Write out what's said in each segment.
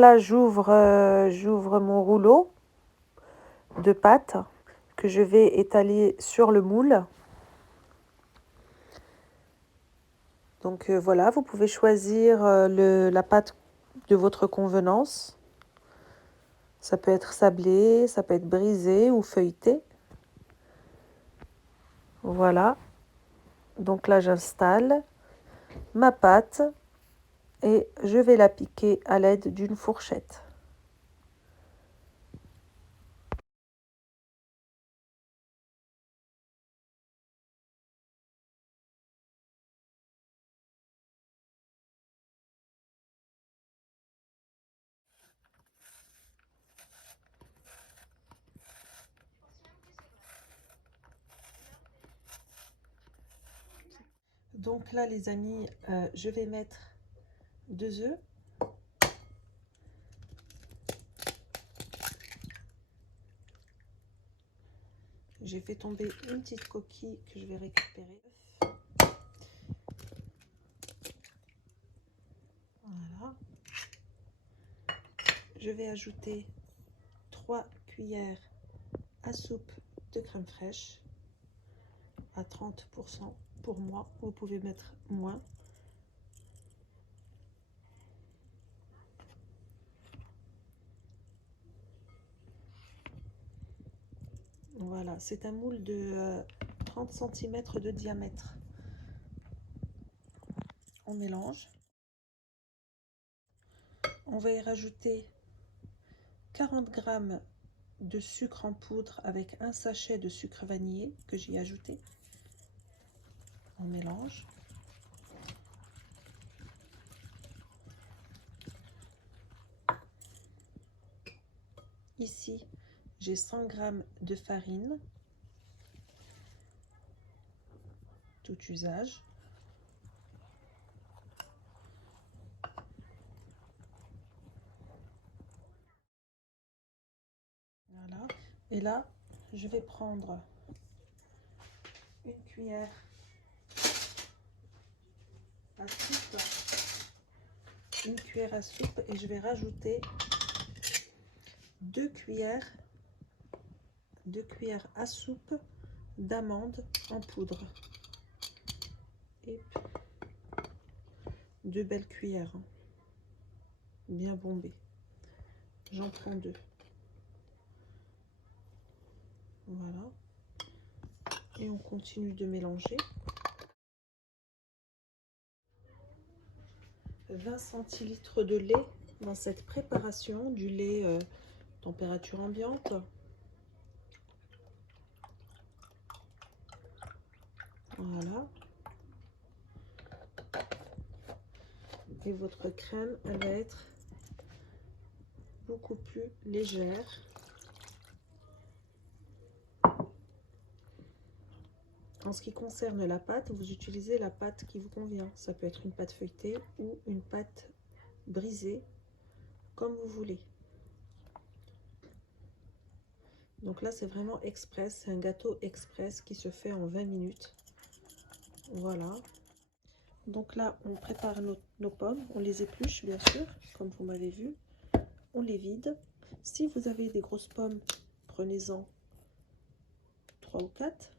là, j'ouvre mon rouleau de pâte que je vais étaler sur le moule. Donc voilà, vous pouvez choisir la pâte de votre convenance. Ça peut être sablé, ça peut être brisé ou feuilleté. Voilà. Donc là, j'installe ma pâte et je vais la piquer à l'aide d'une fourchette. Donc là, les amis, je vais mettre 2 œufs. J'ai fait tomber une petite coquille que je vais récupérer. Voilà. Je vais ajouter 3 cuillères à soupe de crème fraîche à 30% pour moi. Vous pouvez mettre moins. Voilà, c'est un moule de 30 cm de diamètre. On mélange. On va y rajouter 40 g de sucre en poudre avec un sachet de sucre vanillé que j'y ai ajouté. On mélange. Ici, j'ai 100 g de farine, tout usage. Voilà. Et là, je vais prendre une cuillère à soupe, et je vais rajouter 2 cuillères à soupe d'amandes en poudre. Et 2 belles cuillères, bien bombées. J'en prends 2. Voilà. Et on continue de mélanger. 20 centilitres de lait dans cette préparation, du lait température ambiante. Voilà. Et votre crème, elle va être beaucoup plus légère. En ce qui concerne la pâte, vous utilisez la pâte qui vous convient. Ça peut être une pâte feuilletée ou une pâte brisée, comme vous voulez. Donc là, c'est vraiment express. C'est un gâteau express qui se fait en 20 minutes. Voilà. Donc là, on prépare nos pommes. On les épluche, bien sûr, comme vous m'avez vu. On les vide. Si vous avez des grosses pommes, prenez-en 3 ou 4.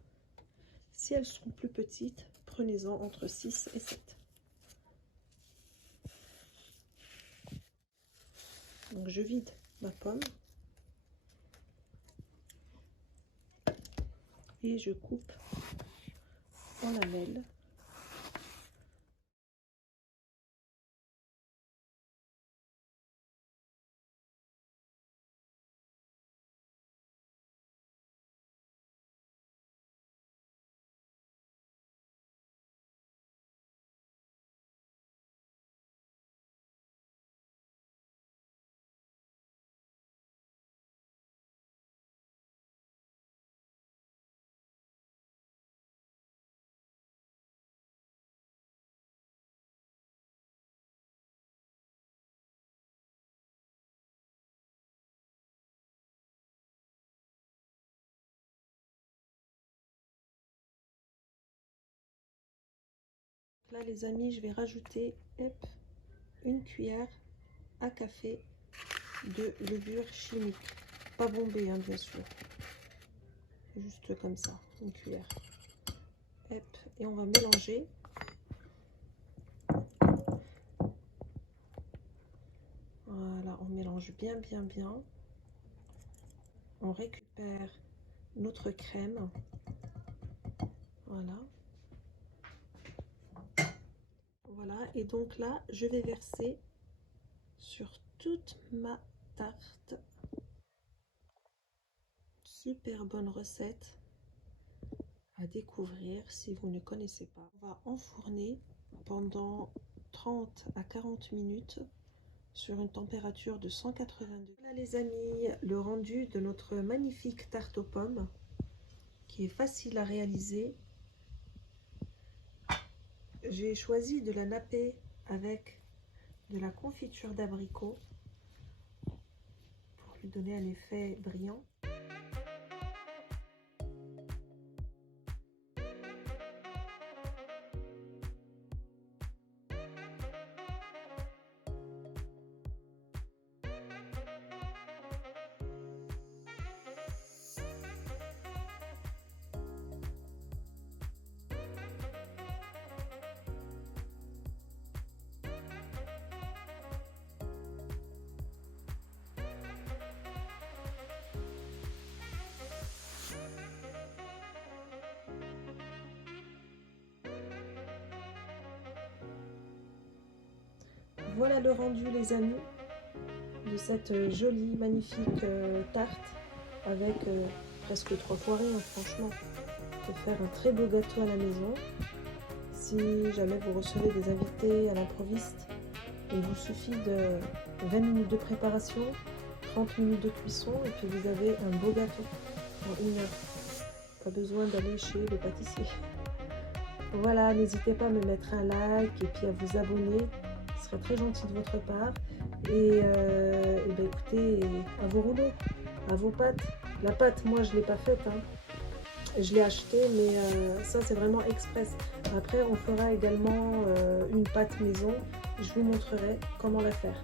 Si elles sont plus petites, prenez-en entre 6 et 7. Donc je vide ma pomme et je coupe en lamelles. Là, les amis, je vais rajouter une cuillère à café de levure chimique. Pas bombé, hein, bien sûr. Juste comme ça, une cuillère. Hop, et on va mélanger. Voilà, on mélange bien, bien, bien. On récupère notre crème. Voilà. Voilà, et donc là, je vais verser sur toute ma tarte. Super bonne recette à découvrir si vous ne connaissez pas. On va enfourner pendant 30 à 40 minutes sur une température de 180 degrés. Voilà les amis, le rendu de notre magnifique tarte aux pommes qui est facile à réaliser. J'ai choisi de la napper avec de la confiture d'abricot pour lui donner un effet brillant. Voilà le rendu les amis de cette jolie magnifique tarte avec presque 3 fois rien franchement. On peut faire un très beau gâteau à la maison. Si jamais vous recevez des invités à l'improviste, il vous suffit de 20 minutes de préparation, 30 minutes de cuisson et puis vous avez un beau gâteau en 1 heure. Pas besoin d'aller chez le pâtissier. Voilà, n'hésitez pas à me mettre un like et puis à vous abonner. Ce serait très gentil de votre part. Et ben écoutez, à vos rouleaux, à vos pâtes. La pâte, moi je ne l'ai pas faite, hein. Je l'ai achetée, mais ça c'est vraiment express. Après, on fera également une pâte maison. Je vous montrerai comment la faire.